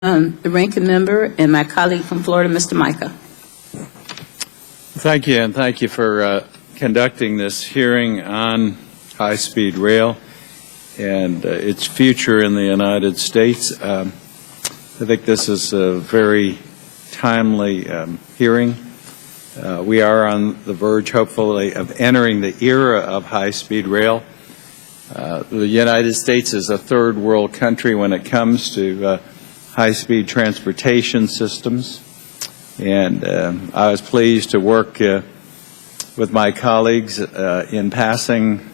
The ranking member and my colleague from Florida, Mr. Mica. Thank you, and thank you for conducting this hearing on high-speed rail and its future in the United States. I think this is a very timely hearing. We are on the verge, hopefully, of entering the era of high-speed rail. The United States is a third world country when it comes to high-speed transportation systems, and I was pleased to work with my colleagues in passing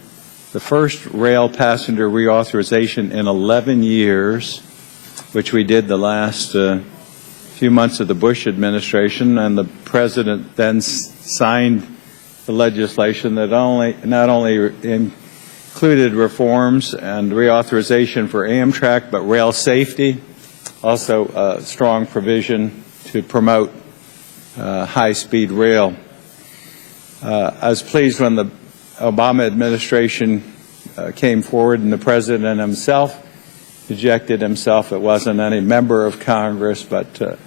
the first rail passenger reauthorization in 11 years, which we did the last few months of the Bush administration, and the President then signed the legislation that not only included reforms and reauthorization for Amtrak, but rail safety, also a strong provision to promote high-speed rail. I was pleased when the Obama administration came forward and the President himself ejected himself. It wasn't any member of Congress, but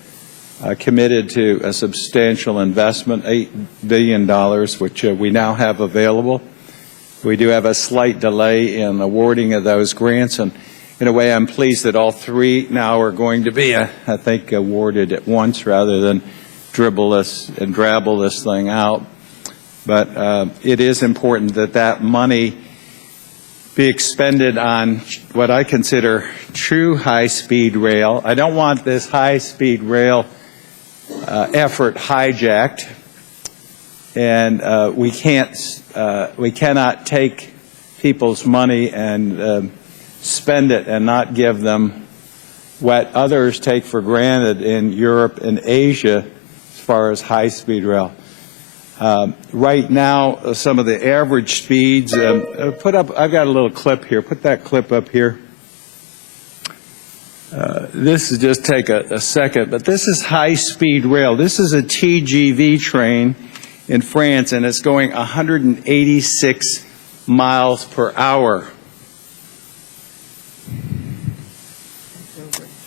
committed to a substantial investment, $8 billion, which we now have available. We do have a slight delay in awarding of those grants, and in a way I'm pleased that all three now are going to be, I think, awarded at once rather than dribble this and drabble this thing out. But it is important that that money be expended on what I consider true high-speed rail. I don't want this high-speed rail effort hijacked, and we cannot take people's money and spend it and not give them what others take for granted in Europe and Asia as far as high-speed rail. Right now, some of the average speeds, I've got a little clip here. Put that clip up here. This is just take a second, but this is high-speed rail. This is a TGV train in France, and it's going 186 miles per hour.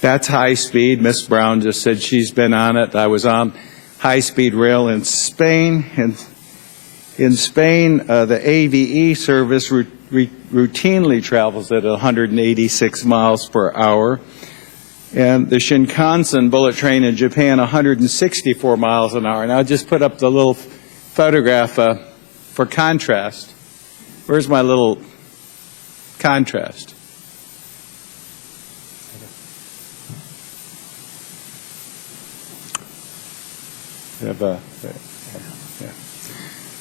That's high speed. Miss Brown just said she's been on it. I was on high-speed rail in Spain. And in Spain, the AVE service routinely travels at 186 miles per hour. And the Shinkansen bullet train in Japan, 164 miles an hour. And I'll just put up the little photograph for contrast. Where's my little contrast?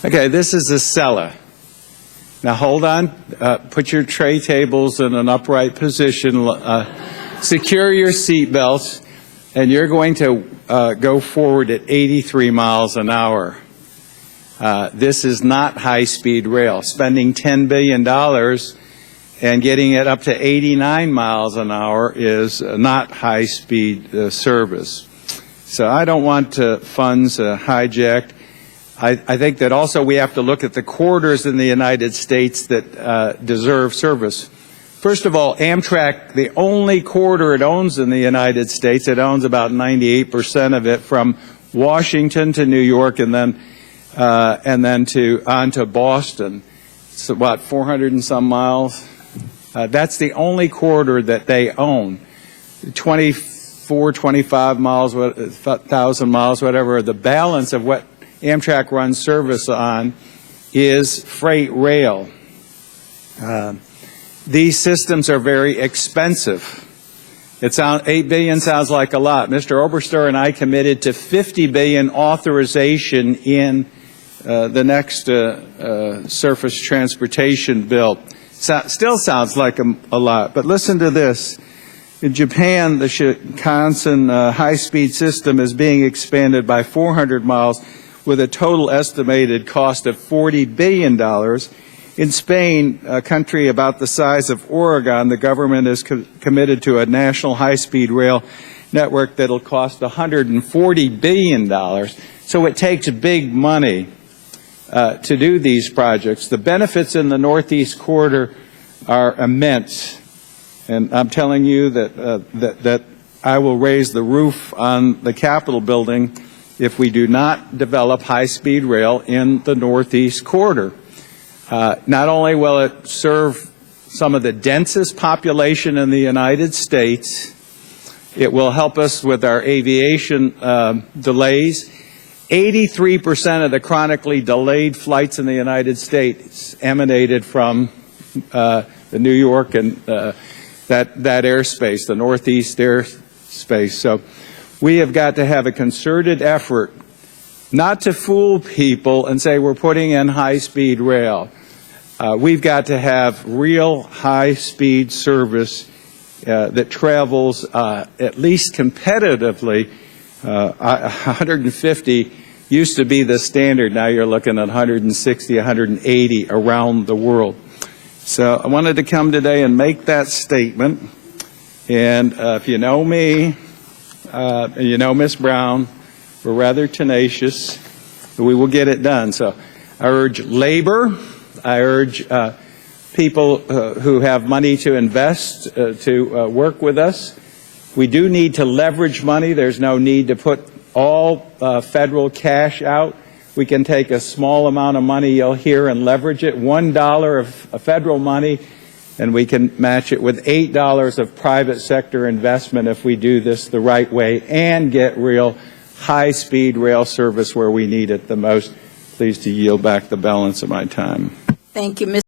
Okay, this is a Sella. Now hold on. Put your tray tables in an upright position. Secure your seat belts, and you're going to go forward at 83 miles an hour. This is not high-speed rail. Spending $10 billion and getting it up to 89 miles an hour is not high-speed service. So I don't want funds hijacked. I think that also we have to look at the corridors in the United States that deserve service. First of all, Amtrak, the only corridor it owns in the United States, it owns about 98% of it from Washington to New York and then on to Boston. It's about 400 and some miles. That's the only corridor that they own. 25 miles, 1,000 miles, whatever. The balance of what Amtrak runs service on is freight rail. These systems are very expensive. $8 billion sounds like a lot. Mr. Oberster and I committed to $50 billion authorization in the next surface transportation bill. Still sounds like a lot, but listen to this. In Japan, the Shinkansen high-speed system is being expanded by 400 miles with a total estimated cost of $40 billion. In Spain, a country about the size of Oregon, the government is committed to a national high-speed rail network that will cost $140 billion. So it takes big money to do these projects. The benefits in the Northeast Corridor are immense. And I'm telling you that I will raise the roof on the Capitol building if we do not develop high-speed rail in the Northeast Corridor. Not only will it serve some of the densest population in the United States, it will help us with our aviation delays. 83% of the chronically delayed flights in the United States emanated from the New York and that airspace, the Northeast airspace. So we have got to have a concerted effort not to fool people and say we're putting in high-speed rail. We've got to have real high-speed service that travels at least competitively. 150 used to be the standard. Now you're looking at 160, 180 around the world. So I wanted to come today and make that statement. And if you know me, you know Ms. Brown, we're rather tenacious, but we will get it done. So I urge labor, I urge people who have money to invest to work with us. We do need to leverage money. There's no need to put all federal cash out. We can take a small amount of money you'll hear and leverage it, $1 of federal money, and we can match it with $8 of private sector investment if we do this the right way and get real high-speed rail service where we need it the most. Pleased to yield back the balance of my time. Thank you, Mr.